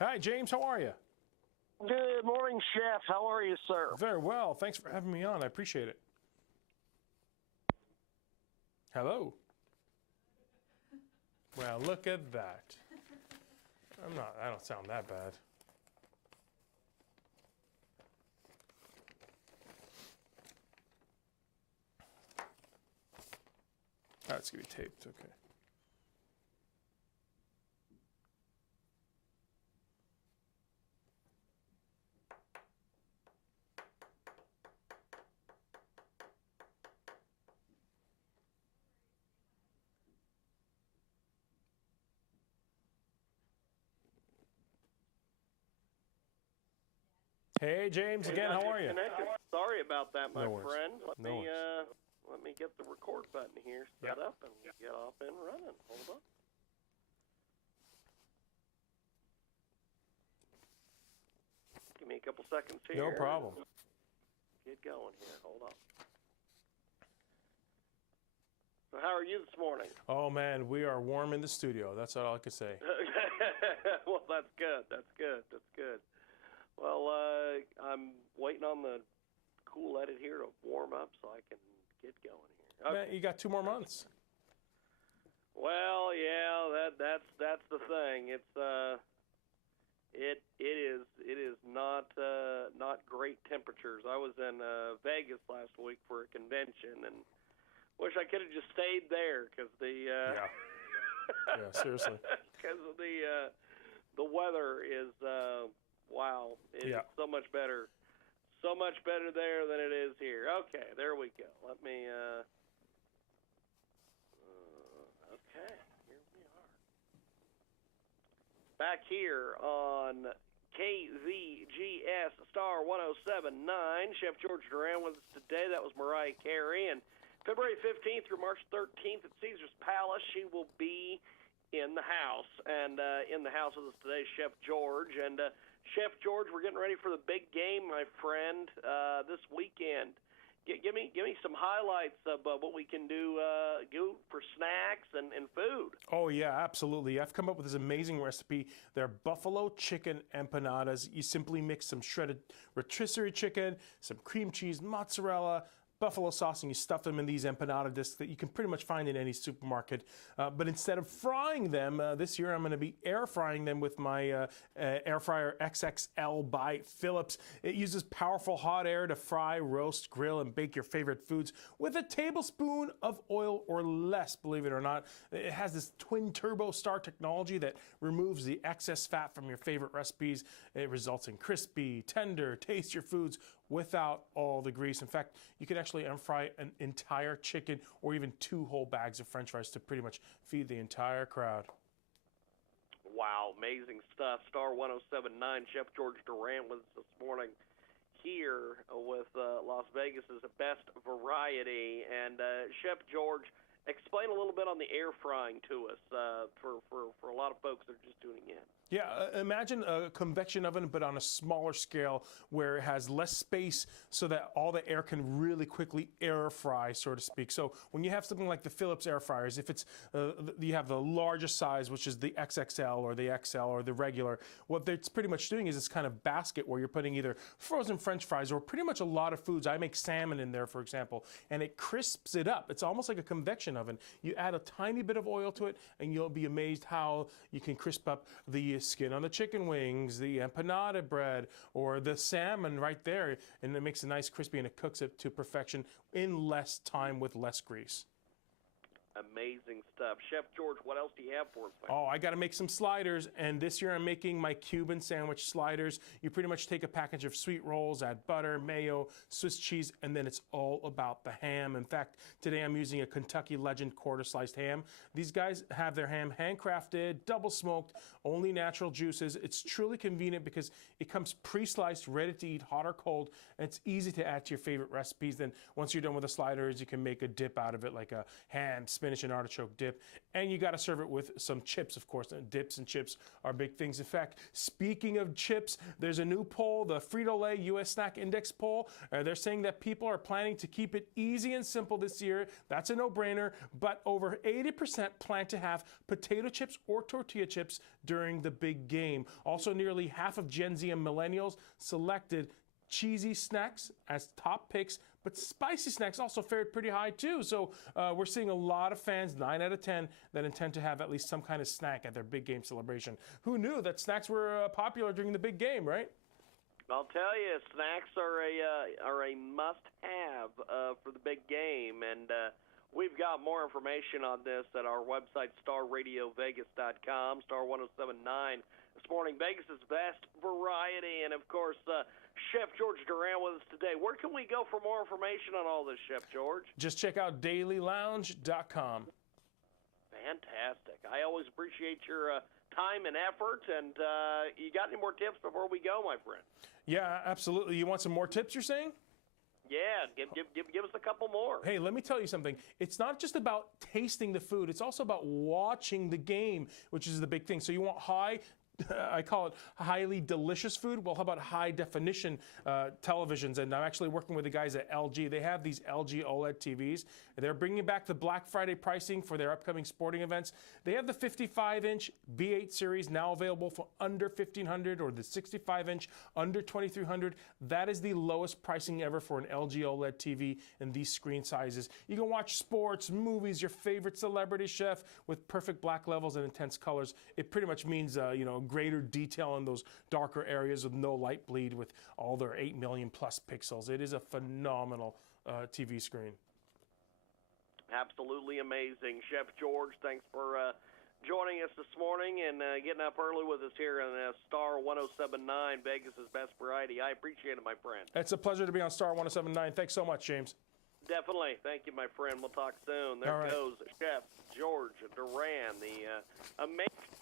Hi, James. How are you? Good morning, Chef. How are you, sir? Very well. Thanks for having me on. I appreciate it. Hello. Well, look at that. I don't sound that bad. That's going to be taped. Okay. Hey, James, again, how are you? Sorry about that, my No worries. friend. No worries. Let me get the record button here set up and get off and running. Hold on. Give me a couple seconds here. No problem. Get going here. Hold on. So how are you this morning? Oh, man, we are warm in the studio. That's all I can say. Well, that's good. That's good. That's good. Well, I'm waiting on the cool edit here to warm up so I can get going here. Okay. Man, you got 2 more months. Well, yeah, that's the thing. It's it is not great temperatures. I was in Vegas last week for a convention and wish I could have just stayed there because Yeah, seriously. because of the weather is wow. It's so much better. So much better there than it is here. Okay, there we go. Let me okay, here we are. Back here on KZGS Star 107.9. Chef George Duran with us today. That was Mariah Carey. And February 15th through March 13th at Caesar's Palace, she will be in the house. And in the house with us today, Chef George. And Chef George, we're getting ready for the big game, my friend, this weekend. Give me some highlights of what we can do for snacks and food. Oh, yeah, absolutely. I've come up with this amazing recipe. They're buffalo chicken empanadas. You simply mix some shredded rotisserie chicken, some cream cheese, mozzarella, buffalo sauce, and you stuff them in these empanada discs that you can pretty much find in any supermarket. But instead of frying them, this year I'm going to be air frying them with my air fryer XXL by Philips. It uses powerful hot air to fry, roast, grill, and bake your favorite foods with a tablespoon of oil or less, believe it or not. It has this twin turbo star technology that removes the excess fat from your favorite recipes. It results in crispy, tender, tastier foods without all the grease. In fact, you can actually fry an entire chicken or even 2 whole bags of French fries to pretty much feed the entire crowd. Wow, amazing stuff. Star 107.9, Chef George Duran with us this morning here with Las Vegas' best variety. And Chef George, explain a little bit on the air frying to us for a lot of folks that are just tuning in. Yeah, imagine a convection oven, but on a smaller scale where it has less space so that all the air can really quickly air fry, so to speak. So when you have something like the Philips air fryers, if it's you have the largest size, which is the XXL or the XL or the regular, what it's pretty much doing is this kind of basket where you're putting either frozen French fries or pretty much a lot of foods. I make salmon in there, for example, and it crisps it up. It's almost like a convection oven. You add a tiny bit of oil to it, and you'll be amazed how you can crisp up the skin on the chicken wings, the empanada bread, or the salmon right there, and it makes it nice crispy and it cooks it to perfection in less time with less grease. Amazing stuff. Chef George, what else do you have for us? Oh, I got to make some sliders, and this year I'm making my Cuban sandwich sliders. You pretty much take a package of sweet rolls, add butter, mayo, Swiss cheese, and then it's all about the ham. In fact, today I'm using a Kentucky Legend quarter-sliced ham. These guys have their ham handcrafted, double-smoked, only natural juices. It's truly convenient because it comes pre-sliced, ready to eat, hot or cold, and it's easy to add to your favorite recipes. Then once you're done with the sliders, you can make a dip out of it like a ham, spinach, spinach and artichoke dip. And you got to serve it with some chips, of course. Dips and chips are big things. In fact, speaking of chips, there's a new poll, the Frito-Lay U.S. Snack Index poll. They're saying that people are planning to keep it easy and simple this year. That's a no-brainer. But over 80% plan to have potato chips or tortilla chips during the big game. Also, nearly half of Gen Z and millennials selected cheesy snacks as top picks, but spicy snacks also fared pretty high too. So we're seeing a lot of fans, 9 out of 10, that intend to have at least some kind of snack at their big game celebration. Who knew that snacks were popular during the big game, right? I'll tell you, snacks are a must-have for the big game, and we've got more information on this at our website, starradiovegas.com, star 1079. This morning, Vegas' best variety, and of course, Chef George Duran with us today. Where can we go for more information on all this, Chef George? Just check out dailylounge.com. Fantastic. I always appreciate your time and effort, and you got any more tips before we go, my friend? Yeah, absolutely. You want some more tips, you're saying? Yeah, give us a couple more. Hey, let me tell you something. It's not just about tasting the food. It's also about watching the game, which is the big thing. So you want I call it highly delicious food. Well, how about high definition televisions? And I'm actually working with the guys at LG. They have these LG OLED TVs. They're bringing back the Black Friday pricing for their upcoming sporting events. They have the 55-inch B8 series now available for under $1,500, or the 65-inch under $2,300. That is the lowest pricing ever for an LG OLED TV in these screen sizes. You can watch sports, movies, your favorite celebrity chef with perfect black levels and intense colors. It pretty much means, greater detail in those darker areas with no light bleed with all their 8 million plus pixels. It is a phenomenal TV screen. Absolutely amazing. Chef George, thanks for joining us this morning and getting up early with us here on Star 1079, Vegas' best variety. I appreciate it, my friend. It's a pleasure to be on Star 1079. Thanks so much, James. Definitely. Thank you, my friend. We'll talk soon. There goes Chef George Duran, the amazing